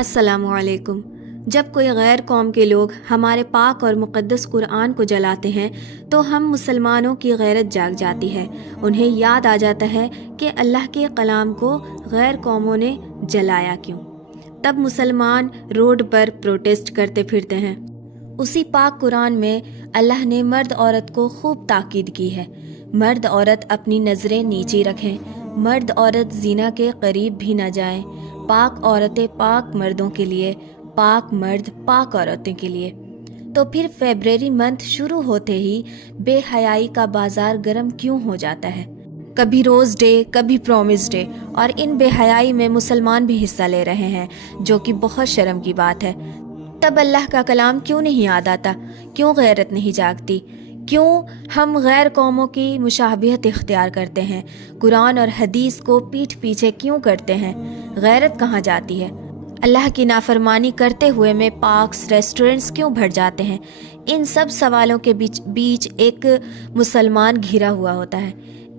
السلام علیکم۔ جب کوئی غیر قوم کے لوگ ہمارے پاک اور مقدس قرآن کو جلاتے ہیں تو ہم مسلمانوں کی غیرت جاگ جاتی ہے۔ انہیں یاد آ جاتا ہے کہ اللہ کے کلام کو غیر قوموں نے جلایا کیوں۔ تب مسلمان روڈ پر پروٹیسٹ کرتے پھرتے ہیں۔ اسی پاک قرآن میں اللہ نے مرد عورت کو خوب تاکید کی ہے۔ مرد عورت اپنی نظریں نیچی رکھیں، مرد عورت زنا کے قریب بھی نہ جائیں، پاک عورتیں پاک مردوں کے لیے، پاک مرد پاک عورتوں کے لیے۔ تو پھر فیبرری منتھ شروع ہوتے ہی بے حیائی کا بازار گرم کیوں ہو جاتا ہے؟ کبھی روز ڈے، کبھی پرومس ڈے، اور ان بے حیائی میں مسلمان بھی حصہ لے رہے ہیں، جو کہ بہت شرم کی بات ہے۔ تب اللہ کا کلام کیوں نہیں یاد آتا؟ کیوں غیرت نہیں جاگتی؟ کیوں ہم غیر قوموں کی مشابہت اختیار کرتے ہیں؟ قرآن اور حدیث کو پیٹھ پیچھے کیوں کرتے ہیں؟ غیرت کہاں جاتی ہے؟ اللہ کی نافرمانی کرتے ہوئے میں پارکس، ریسٹورنٹس کیوں بھر جاتے ہیں؟ ان سب سوالوں کے بیچ ایک مسلمان گھرا ہوا ہوتا ہے۔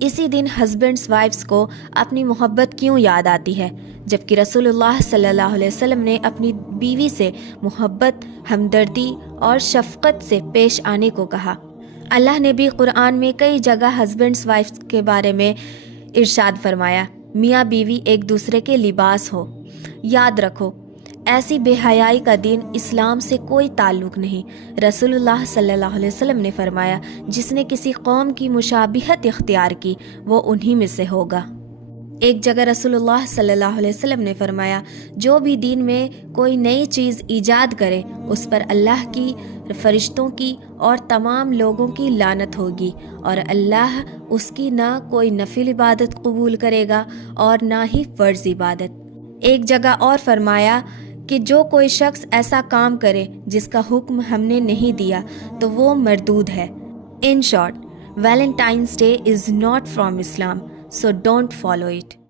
اسی دن ہسبینڈس وائفز کو اپنی محبت کیوں یاد آتی ہے، جبکہ رسول اللہ صلی اللہ علیہ وسلم نے اپنی بیوی سے محبت، ہمدردی اور شفقت سے پیش آنے کو کہا۔ اللہ نے بھی قرآن میں کئی جگہ ہسبینڈس وائفز کے بارے میں ارشاد فرمایا، میاں بیوی ایک دوسرے کے لباس ہو۔ یاد رکھو، ایسی بے حیائی کا دین اسلام سے کوئی تعلق نہیں۔ رسول اللہ صلی اللہ علیہ وسلم نے فرمایا، جس نے کسی قوم کی مشابہت اختیار کی وہ انہی میں سے ہوگا۔ ایک جگہ رسول اللہ صلی اللہ علیہ وسلم نے فرمایا، جو بھی دین میں کوئی نئی چیز ایجاد کرے اس پر اللہ کی، فرشتوں کی اور تمام لوگوں کی لعنت ہوگی، اور اللہ اس کی نہ کوئی نفل عبادت قبول کرے گا اور نہ ہی فرض عبادت۔ ایک جگہ اور فرمایا کہ جو کوئی شخص ایسا کام کرے جس کا حکم ہم نے نہیں دیا تو وہ مردود ہے۔ In short, Valentine's Day is not from Islam, so don't follow it.